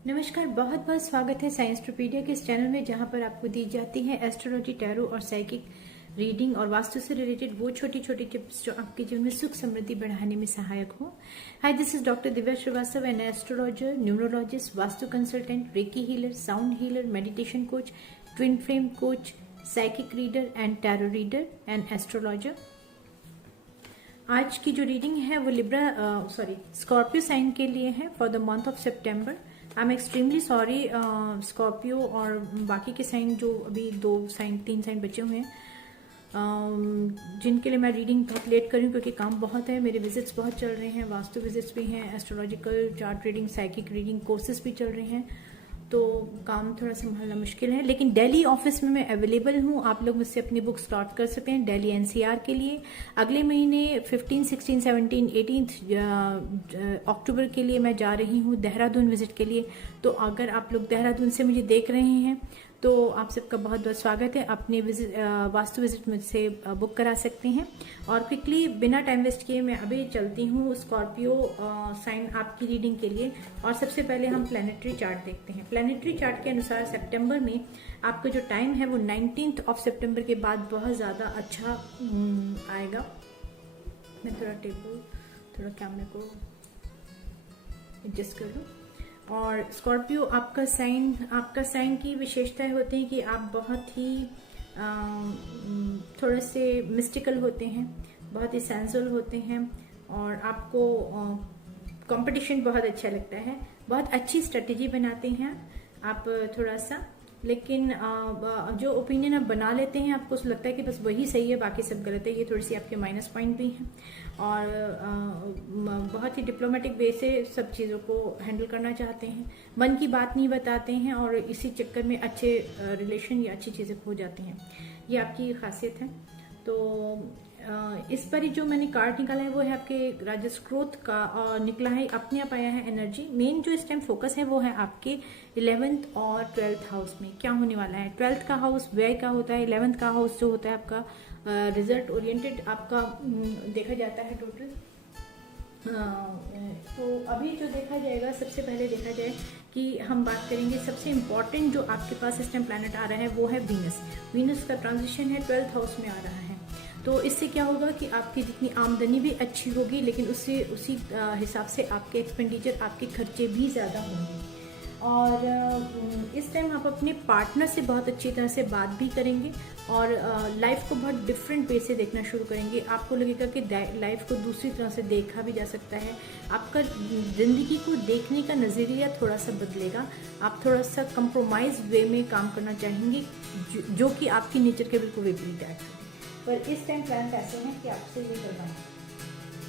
नमस्कार, बहुत बहुत स्वागत है साइंसटोपीडिया के इस चैनल में, जहां पर आपको दी जाती है एस्ट्रोलॉजी, टैरो और साइकिक रीडिंग और वास्तु से रिलेटेड वो छोटी छोटी टिप्स जो आपके जीवन में सुख समृद्धि बढ़ाने में सहायक हो। Hi, this is doctor Divya Srivastava, an astrologer, numerologist, vastu consultant, reiki healer, sound healer, meditation coach, twin flame coach, psychic reader and tarot reader and astrologer. आज की जो रीडिंग है वो स्कॉर्पियो साइन के लिए है for the month of September. I am extremely sorry Scorpio और बाकी के साइन जो अभी 3 साइन बचे हुए हैं, जिनके लिए मैं रीडिंग बहुत लेट कर रही हूँ क्योंकि काम बहुत है, मेरे विजिट्स बहुत चल रहे हैं, वास्तु विजिट्स भी हैं, astrological chart reading, psychic reading courses भी चल रहे हैं, तो काम थोड़ा संभालना मुश्किल है। लेकिन दिल्ली ऑफिस में मैं अवेलेबल हूँ, आप लोग मुझसे अपनी बुक स्टार्ट कर सकते हैं दिल्ली एनसीआर के लिए। अगले महीने 15, 16, 17, 18 अक्टूबर के लिए मैं जा रही हूँ देहरादून विजिट के लिए। तो अगर आप लोग देहरादून से मुझे देख रहे हैं तो आप सबका बहुत बहुत स्वागत है। अपने वास्तु विजिट मुझसे बुक करा सकते हैं। और क्विकली बिना टाइम वेस्ट किए मैं अभी चलती हूँ स्कॉर्पियो साइन आपकी रीडिंग के लिए। और सबसे पहले हम प्लैनेटरी चार्ट देखते हैं। प्लैनेटरी चार्ट के अनुसार सितंबर में आपका जो टाइम है वो 19 सितंबर के बाद बहुत ज़्यादा अच्छा आएगा। मैं थोड़ा कैमरे को एडजस्ट कर लूँ। और स्कॉर्पियो आपका साइन की विशेषताएं होती हैं कि आप बहुत ही थोड़े से मिस्टिकल होते हैं, बहुत ही सेंसुअल होते हैं, और आपको कंपटीशन बहुत अच्छा लगता है, बहुत अच्छी स्ट्रेटेजी बनाते हैं आप थोड़ा सा। लेकिन जो ओपिनियन आप बना लेते हैं आपको लगता है कि बस वही सही है, बाकी सब गलत है, ये थोड़ी सी आपके माइनस पॉइंट भी हैं। और बहुत ही डिप्लोमेटिक वे से सब चीज़ों को हैंडल करना चाहते हैं, मन की बात नहीं बताते हैं, और इसी चक्कर में अच्छे रिलेशन या अच्छी चीज़ें खो जाती हैं। ये आपकी खासियत है। तो इस पर जो मैंने कार्ड निकाला है वो है आपके राजस क्रोध का, और निकला है अपने आप आया है एनर्जी। मेन जो इस टाइम फोकस है वो है आपके 11th और 12th हाउस में क्या होने वाला है। 12th का हाउस व्यय का होता है, 11th का हाउस जो होता है आपका रिजल्ट ओरिएंटेड आपका देखा जाता है टोटल। तो अभी जो देखा जाएगा, सबसे पहले देखा जाए कि हम बात करेंगे सबसे इम्पॉर्टेंट जो आपके पास इस टाइम प्लैनेट आ रहा है वो है वीनस का ट्रांजिशन है, 12th हाउस में आ रहा है। तो इससे क्या होगा कि आपकी जितनी आमदनी भी अच्छी होगी, लेकिन उसी हिसाब से आपके एक्सपेंडिचर, आपके खर्चे भी ज़्यादा होंगे। और इस टाइम आप अपने पार्टनर से बहुत अच्छी तरह से बात भी करेंगे और लाइफ को बहुत डिफरेंट वे से देखना शुरू करेंगे। आपको लगेगा कि लाइफ को दूसरी तरह से देखा भी जा सकता है। आपका ज़िंदगी को देखने का नज़रिया थोड़ा सा बदलेगा। आप थोड़ा सा कंप्रोमाइज वे में काम करना चाहेंगे, जो कि आपकी नेचर के बिल्कुल विपरीत है। पर इस टाइम प्लान ऐसे हैं कि आपसे ये करवाएं।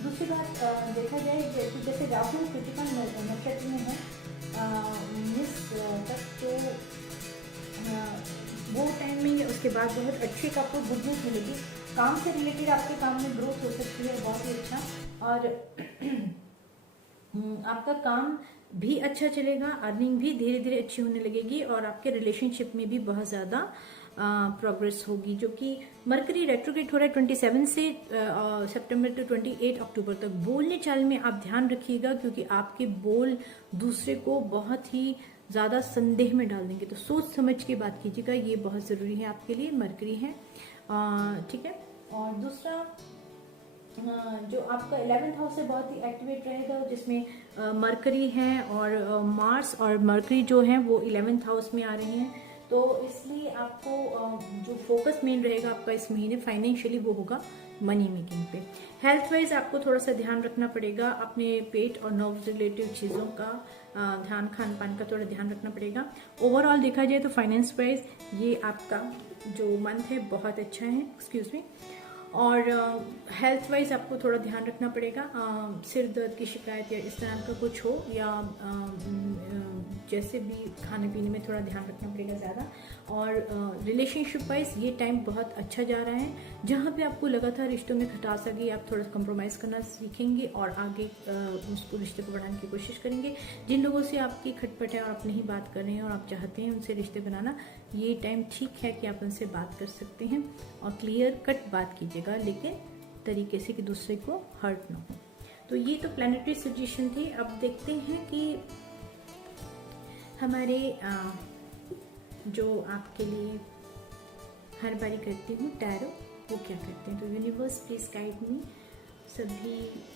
दूसरी बात देखा जाए, जैसे राहु कृतिका नक्षत्र में है 19 तक, तो वो टाइम में उसके बाद बहुत अच्छी आपको गुड न्यूज़ मिलेगी। काम से रिलेटेड आपके काम में ग्रोथ हो सकती है बहुत ही अच्छा, और आपका काम भी अच्छा चलेगा, अर्निंग भी धीरे धीरे अच्छी होने लगेगी, और आपके रिलेशनशिप में भी बहुत ज़्यादा प्रोग्रेस होगी। जो कि मरकरी रेट्रोग्रेड हो रहा है 27 से सितंबर टू 28 अक्टूबर तक। बोलने चाल में आप ध्यान रखिएगा, क्योंकि आपके बोल दूसरे को बहुत ही ज़्यादा संदेह में डाल देंगे, तो सोच समझ के बात कीजिएगा, ये बहुत ज़रूरी है आपके लिए। मरकरी है, ठीक है। और दूसरा जो आपका 11th हाउस है बहुत ही एक्टिवेट रहेगा, जिसमें मरकरी है और मार्स और मरकरी जो है वो 11th हाउस में आ रहे हैं। तो इसलिए आपको जो फोकस मेन रहेगा आपका इस महीने फाइनेंशियली वो होगा मनी मेकिंग पे। हेल्थ वाइज आपको थोड़ा सा ध्यान रखना पड़ेगा, अपने पेट और नर्व्स रिलेटिव चीज़ों का ध्यान, खान पान का थोड़ा ध्यान रखना पड़ेगा। ओवरऑल देखा जाए तो फाइनेंस वाइज ये आपका जो मंथ है बहुत अच्छा है, एक्सक्यूज मी। और हेल्थ वाइज आपको थोड़ा ध्यान रखना पड़ेगा, सिर दर्द की शिकायत या इस तरह का कुछ हो, या जैसे भी खाने पीने में थोड़ा ध्यान रखना पड़ेगा ज़्यादा। और रिलेशनशिप वाइज ये टाइम बहुत अच्छा जा रहा है। जहाँ पे आपको लगा था रिश्तों में खटास आ गई, आप थोड़ा कंप्रोमाइज़ करना सीखेंगे और आगे उसको रिश्ते को बढ़ाने की कोशिश करेंगे। जिन लोगों से आपकी खटपट है और आप नहीं बात कर रहे हैं और आप चाहते हैं उनसे रिश्ते बनाना, ये टाइम ठीक है कि आप उनसे बात कर सकते हैं, और क्लियर कट बात कीजिएगा, लेकिन तरीके से कि दूसरे को हर्ट ना हो। तो ये तो प्लैनेटरी सजेशन थी। अब देखते हैं कि हमारे जो आपके लिए हर बारी करती हूँ टैरो, वो क्या करते हैं। तो यूनिवर्स प्लीज गाइड मी। सभी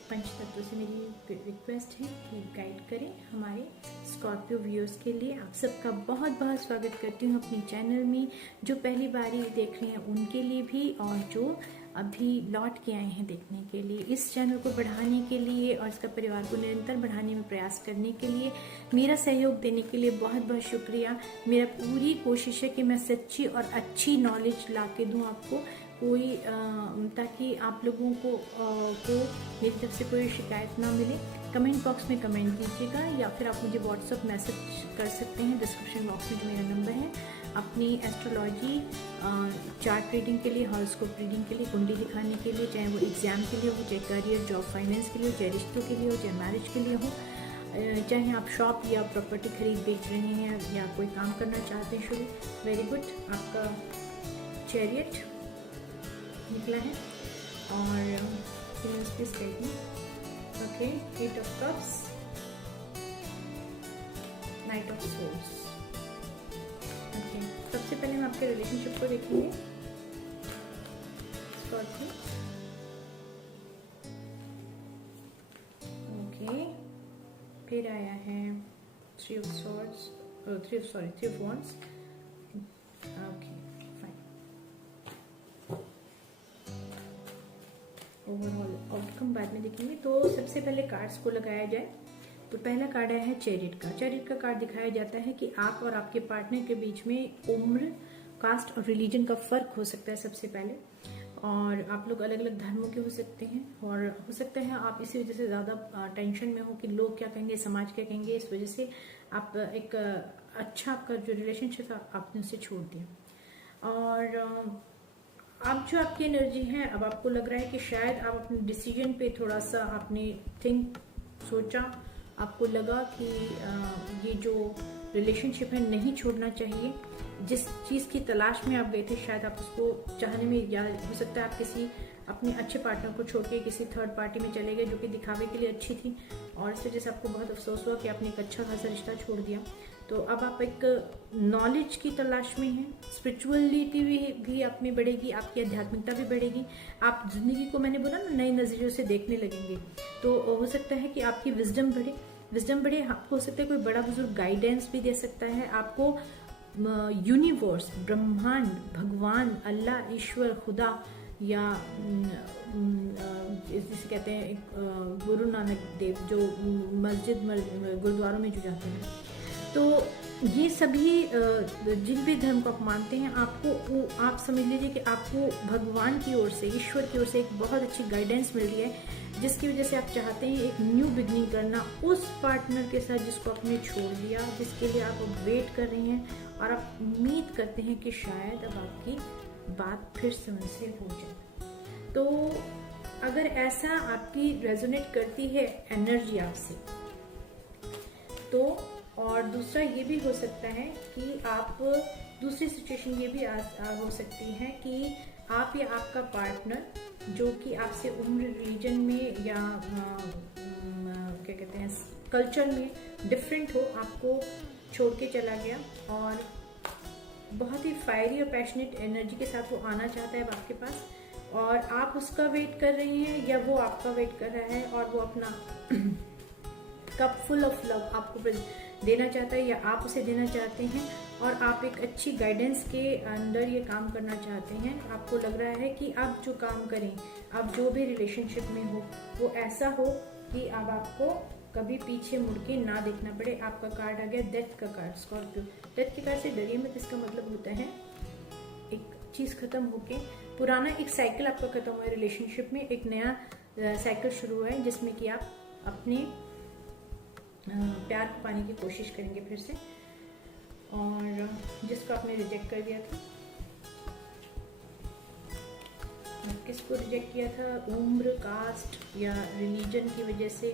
पंच तत्वों से मेरी रिक्वेस्ट है कि गाइड करें हमारे स्कॉर्पियो व्यूअर्स के लिए। आप सबका बहुत बहुत स्वागत करती हूँ अपनी चैनल में। जो पहली बारी देख रहे हैं उनके लिए भी, और जो अभी लौट के आए हैं देखने के लिए। इस चैनल को बढ़ाने के लिए और इसका परिवार को निरंतर बढ़ाने में प्रयास करने के लिए, मेरा सहयोग देने के लिए बहुत बहुत शुक्रिया। मेरा पूरी कोशिश है कि मैं सच्ची और अच्छी नॉलेज ला के दूँ आपको, कोई ताकि आप लोगों को मेरी तरफ से कोई शिकायत ना मिले। कमेंट बॉक्स में कमेंट कीजिएगा या फिर आप मुझे व्हाट्सअप मैसेज कर सकते हैं डिस्क्रिप्शन बॉक्स में जो मेरा नंबर है। अपनी एस्ट्रोलॉजी चार्ट रीडिंग के लिए, हॉरोस्कोप रीडिंग के लिए, कुंडली दिखाने के लिए, चाहे वो एग्जाम के लिए हो, चाहे करियर जॉब फाइनेंस के लिए हो, चाहे रिश्तों के लिए हो, चाहे मैरिज के लिए हो, चाहे आप शॉप या प्रॉपर्टी खरीद बेच रहे हैं या कोई काम करना चाहते हैं शुरू। वेरी गुड, आपका चैरियट निकला है और okay, 8 of cups, night of source. Okay, सबसे पहले हम आपके रिलेशनशिप को देखेंगे स्कॉर्पियो। ओके, फिर आया है 3 of swords, 3 of wands। Okay, overall outcome बाद में देखेंगे। तो सबसे पहले कार्ड्स को लगाया जाए तो पहला कार्ड आया है चैरियट का। चैरियट का कार्ड दिखाया जाता है कि आप और आपके पार्टनर के बीच में उम्र, कास्ट और रिलीजन का फर्क हो सकता है सबसे पहले, और आप लोग अलग अलग धर्मों के हो सकते हैं, और हो सकता है आप इसी वजह से ज़्यादा टेंशन में हो कि लोग क्या कहेंगे, समाज क्या कहेंगे। इस वजह से आप एक अच्छा आपका जो रिलेशनशिप आपने उसे छोड़ दिया। और अब जो आपकी एनर्जी है, अब आपको लग रहा है कि शायद आप अपने डिसीजन पे थोड़ा सा आपने सोचा, आपको लगा कि ये जो रिलेशनशिप है नहीं छोड़ना चाहिए। जिस चीज़ की तलाश में आप गए थे शायद आप उसको चाहने में, या हो सकता है आप किसी अपने अच्छे पार्टनर को छोड़ के किसी थर्ड पार्टी में चले गए जो कि दिखावे के लिए अच्छी थी, और इस वजह से आपको बहुत अफसोस हुआ कि आपने एक अच्छा खासा रिश्ता छोड़ दिया। तो अब आप एक नॉलेज की तलाश में हैं, स्पिरिचुअलिटी भी आप में बढ़ेगी, आपकी आध्यात्मिकता भी बढ़ेगी, आप जिंदगी को, मैंने बोला ना, नए नजरियों से देखने लगेंगे। तो हो सकता है कि आपकी विजडम बढ़े। आपको हो सकता है कोई बड़ा बुजुर्ग गाइडेंस भी दे सकता है आपको। यूनिवर्स, ब्रह्मांड, भगवान, अल्लाह, ईश्वर, खुदा, या जिसे कहते हैं गुरु नानक देव, जो मस्जिद गुरुद्वारों में जो जाते हैं। तो ये सभी जिन भी धर्म को आप मानते हैं, आपको आप समझ लीजिए कि आपको भगवान की ओर से, ईश्वर की ओर से एक बहुत अच्छी गाइडेंस मिल रही है, जिसकी वजह से आप चाहते हैं एक न्यू बिगनिंग करना उस पार्टनर के साथ जिसको आपने छोड़ दिया, जिसके लिए आप वेट कर रही हैं, और आप उम्मीद करते हैं कि शायद अब आपकी बात फिर से उनसे हो जाए। तो अगर ऐसा आपकी रेजोनेट करती है एनर्जी आपसे, तो और दूसरा ये भी हो सकता है कि आप, दूसरी सिचुएशन ये भी हो सकती है कि आप या आपका पार्टनर जो कि आपसे उम्र, रिलीजन में या क्या कहते हैं कल्चर में डिफरेंट हो, आपको छोड़ के चला गया, और बहुत ही फायरी और पैशनेट एनर्जी के साथ वो आना चाहता है अब आपके पास, और आप उसका वेट कर रही हैं या वो आपका वेट कर रहा है, और वो अपना कप फुल ऑफ लव आपको देना चाहता है या आप उसे देना चाहते हैं, और आप एक अच्छी गाइडेंस के अंदर ये काम करना चाहते हैं। आपको लग रहा है कि आप जो काम करें, आप जो भी रिलेशनशिप में हो, वो ऐसा हो कि अब आपको कभी पीछे मुड़ के ना देखना पड़े। आपका कार्ड आ गया डेथ का कार्ड, स्कॉर्पियो। डेथ के कार्ड से डरिए मत, इसका मतलब होता है एक चीज खत्म होके, पुराना एक साइकिल आपका खत्म हुआ है रिलेशनशिप में, एक नया साइकिल शुरू हुआ है जिसमें कि आप अपने प्यार को पाने की कोशिश करेंगे फिर से, और जिसको आपने रिजेक्ट कर दिया था। किसको रिजेक्ट किया था? उम्र, कास्ट या रिलीजन की वजह से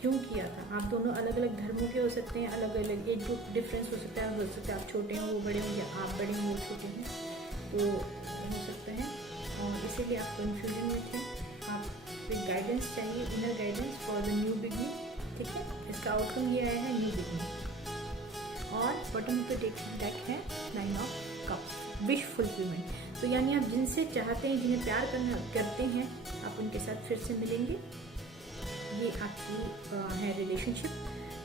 क्यों किया था? आप दोनों अलग अलग धर्मों के हो सकते हैं, अलग अलग एज ग्रुप डिफरेंस हो सकता है, आप छोटे हों वो बड़े हों, या आप बड़े हों वो छोटे हों, तो हो सकता है, और इसीलिए आप कंफ्यूजन में थे। आप एक गाइडेंस चाहिए, inner guidance for the new beginning. ठीक है, इसका आउटकम ये आया है new beginning. Bottom of the deck है 9 ऑफ कप्स, विश फुलफिलमेंट। तो यानी आप जिनसे चाहते हैं, जिन्हें प्यार करते हैं, आप उनके साथ फिर से मिलेंगे। ये आपकी है रिलेशनशिप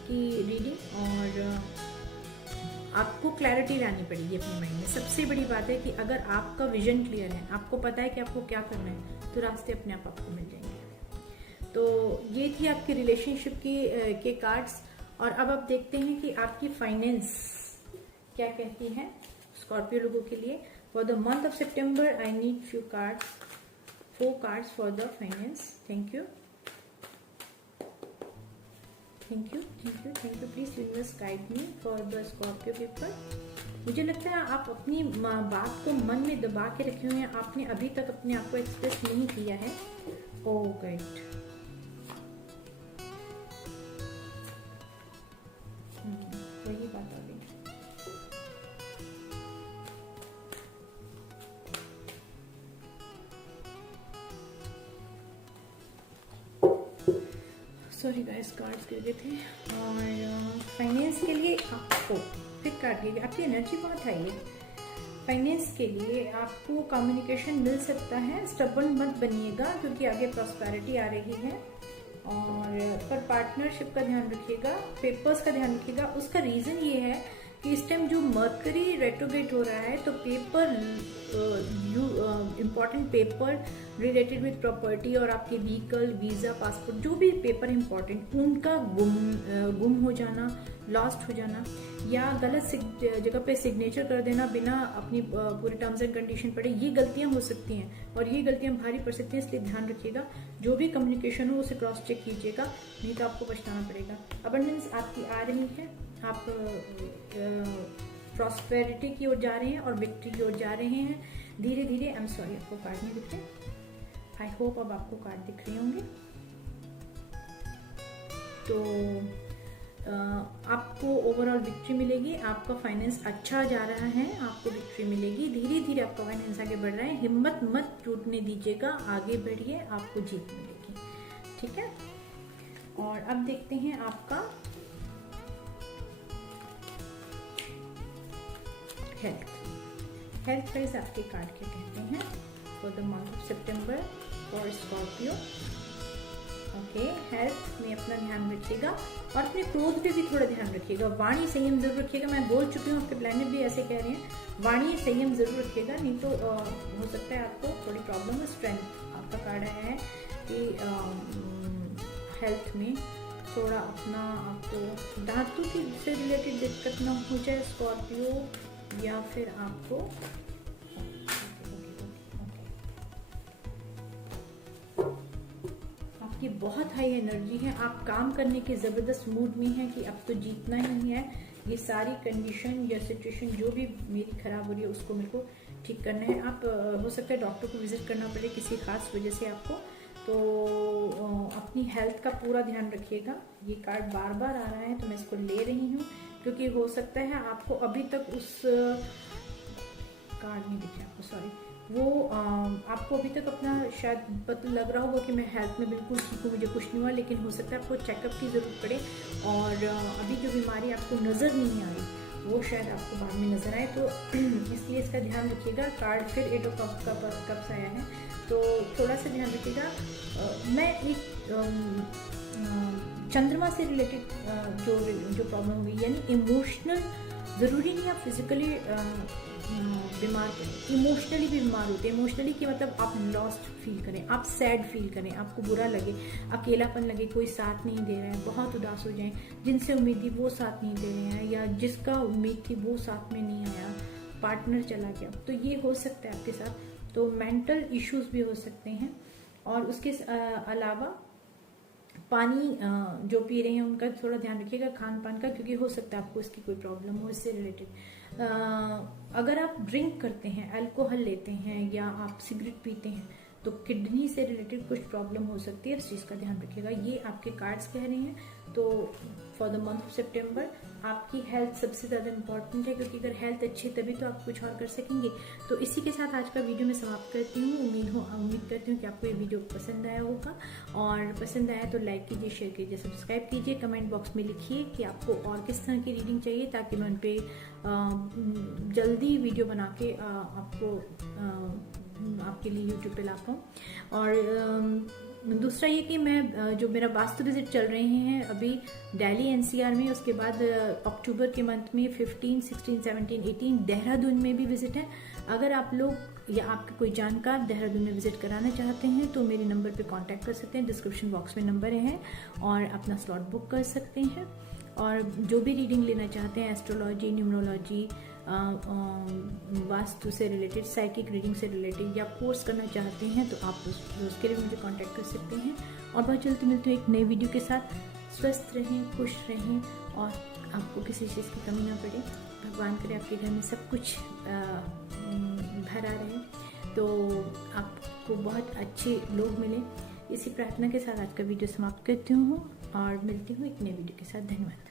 की रीडिंग, और आपको क्लैरिटी लानी पड़ेगी अपने माइंड में। सबसे बड़ी बात है कि अगर आपका विजन क्लियर है, आपको पता है कि आपको क्या करना है, तो रास्ते अपने आप आपको मिल जाएंगे। तो ये थी आपकी रिलेशनशिप के कार्ड्स। और अब आप देखते हैं कि आपकी फाइनेंस क्या कहती है स्कॉर्पियो लोगों के लिए for the month of September. I need few cards, 4 cards for the finance. Thank you, thank you, thank you, thank you. Please universe guide me for the Scorpio people. मुझे लगता है आप अपनी बात को मन में दबा के रखे हुए हैं, आपने अभी तक अपने आप को एक्सप्रेस नहीं किया है। ओ ग्रेट, वही बात आ गई। सॉरी गाइस, कार्ड्स गिर गए थे। और फाइनेंस के लिए आपको फिर कार्ड गिर गया, आपकी एनर्जी बहुत हाई है। फाइनेंस के लिए आपको कम्युनिकेशन मिल सकता है, स्टबर्न मत बनिएगा क्योंकि आगे प्रॉस्पेरिटी आ रही है। और पर पार्टनरशिप का ध्यान रखिएगा, पेपर्स का ध्यान रखिएगा। उसका रीज़न ये है कि इस टाइम जो मर्करी रेट्रोग्रेड हो रहा है, तो paper important paper related with property और आपके व्हीकल, वीज़ा, पासपोर्ट, जो भी पेपर इम्पॉर्टेंट, उनका गुम हो जाना, लॉस्ट हो जाना, या गलत जगह पे सिग्नेचर कर देना बिना अपनी पूरे टर्म्स एंड कंडीशन पढ़े, ये गलतियां हो सकती हैं और ये गलतियां भारी पड़ सकती हैं। इसलिए ध्यान रखिएगा, जो भी कम्युनिकेशन हो उसे क्रॉस चेक कीजिएगा, नहीं तो आपको पछताना पड़ेगा। अबंडेंस आपकी आ रही है, आप प्रॉस्पेरिटी की ओर जा रहे हैं और विक्ट्री की ओर जा रहे हैं धीरे धीरे। आई एम सॉरी, आपको कार्ड नहीं दिख रहे। आई होप अब आपको कार्ड दिख रहे होंगे। तो आपको ओवरऑल विक्ट्री मिलेगी, आपका फाइनेंस अच्छा जा रहा है, आपको विक्ट्री मिलेगी, धीरे धीरे आपका फाइनेंस आगे बढ़ रहा है। हिम्मत मत टूटने दीजिएगा, आगे बढ़िए, आपको जीत मिलेगी। ठीक है, और अब देखते हैं आपका हेल्थ वाइज आपके कार्ड क्या कहते हैं for the month of September for Scorpio. Okay, health में अपना ध्यान रखिएगा और अपने क्रोध पे भी थोड़ा ध्यान रखिएगा। वाणी संयम जरूर रखिएगा। मैं बोल चुकी हूँ, आपके प्लैनेट भी ऐसे कह रहे हैं, वाणी संयम जरूर रखिएगा, नहीं तो हो सकता है आपको थोड़ी प्रॉब्लम है। स्ट्रेंथ आपका कार्ड आया है कि हेल्थ में थोड़ा अपना आपको धातु की से रिलेटेड दिक्कत ना हो जाए स्कॉर्पियो, या फिर आपको आपकी बहुत हाई एनर्जी है, आप काम करने के ज़बरदस्त मूड में हैं कि अब तो जीतना ही है। ये सारी कंडीशन या सिचुएशन जो भी मेरी ख़राब हो रही है उसको मेरे को ठीक करना है। आप हो सकता है डॉक्टर को विजिट करना पड़े किसी खास वजह से आपको, तो अपनी हेल्थ का पूरा ध्यान रखिएगा। ये कार्ड बार बार आ रहा है तो मैं इसको ले रही हूँ क्योंकि हो सकता है आपको अभी तक उस कार्ड नहीं दिख रहा आपको, सॉरी, वो आपको अभी तक अपना शायद पता लग रहा होगा कि मैं हेल्थ में बिल्कुल ठीक हूँ, मुझे कुछ नहीं हुआ, लेकिन हो सकता है आपको चेकअप की ज़रूरत पड़े और अभी जो बीमारी आपको नज़र नहीं आ रही वो शायद आपको बाद में नज़र आए, तो इसलिए इसका ध्यान रखिएगा। कार्ड फिर 8 ऑफ कप्स आया है, तो थोड़ा सा ध्यान रखिएगा। मैं एक चंद्रमा से रिलेटेड जो प्रॉब्लम हुई, यानी इमोशनल, ज़रूरी नहीं आप फिजिकली बीमार करें, इमोशनली भी बीमार होते हैं। इमोशनली की मतलब आप लॉस्ट फील करें, आप सैड फील करें, आपको बुरा लगे, अकेलापन लगे, कोई साथ नहीं दे रहा है, बहुत उदास हो जाएं, जिनसे उम्मीद थी वो साथ नहीं दे रहे हैं, या जिसका उम्मीद थी वो साथ में नहीं आया, पार्टनर चला गया, तो ये हो सकता है आपके साथ। तो मेंटल इश्यूज भी हो सकते हैं। और उसके अलावा पानी जो पी रहे हैं उनका थोड़ा ध्यान रखिएगा, खान पान का, क्योंकि हो सकता है आपको इसकी कोई प्रॉब्लम हो इससे रिलेटेड। अगर आप ड्रिंक करते हैं, अल्कोहल लेते हैं या आप सिगरेट पीते हैं, तो किडनी से रिलेटेड कुछ प्रॉब्लम हो सकती है, इस चीज़ का ध्यान रखिएगा। ये आपके कार्ड्स कह रहे हैं। तो फॉर द मंथ ऑफ सितंबर आपकी हेल्थ सबसे ज़्यादा इंपॉर्टेंट है, क्योंकि अगर हेल्थ अच्छी है तभी तो आप कुछ और कर सकेंगे। तो इसी के साथ आज का वीडियो मैं समाप्त करती हूँ। उम्मीद करती हूँ कि आपको ये वीडियो पसंद आया होगा, और पसंद आया तो लाइक कीजिए, शेयर कीजिए, सब्सक्राइब कीजिए। कमेंट बॉक्स में लिखिए कि आपको और किस तरह की रीडिंग चाहिए, ताकि मैं उन पर जल्दी वीडियो बना के आपको आपके लिए यूट्यूब पे ला पाऊँ। और दूसरा ये कि मैं जो मेरा वास्तु विजिट चल रहे हैं अभी दिल्ली एनसीआर में, उसके बाद अक्टूबर के मंथ में 15, 16, 17, 18 देहरादून में भी विजिट है। अगर आप लोग या आपके कोई जानकार देहरादून में विजिट कराना चाहते हैं तो मेरे नंबर पे कांटेक्ट कर सकते हैं, डिस्क्रिप्शन बॉक्स में नंबर है, और अपना स्लॉट बुक कर सकते हैं। और जो भी रीडिंग लेना चाहते हैं, एस्ट्रोलॉजी, न्यूमरोलॉजी, वास्तु से रिलेटेड, साइकिक रीडिंग से रिलेटेड, या कोर्स करना चाहते हैं, तो आप उसके लिए मुझे कांटेक्ट कर सकते हैं। और बहुत जल्दी मिलते हैं एक नए वीडियो के साथ। स्वस्थ रहें, खुश रहें, और आपको किसी चीज़ की कमी ना पड़े। भगवान करे आपके घर में सब कुछ भरा रहे, तो आपको बहुत अच्छे लोग मिले। इसी प्रार्थना के साथ आज का वीडियो समाप्त करती हूँ, और मिलती हूँ एक नए वीडियो के साथ। धन्यवाद।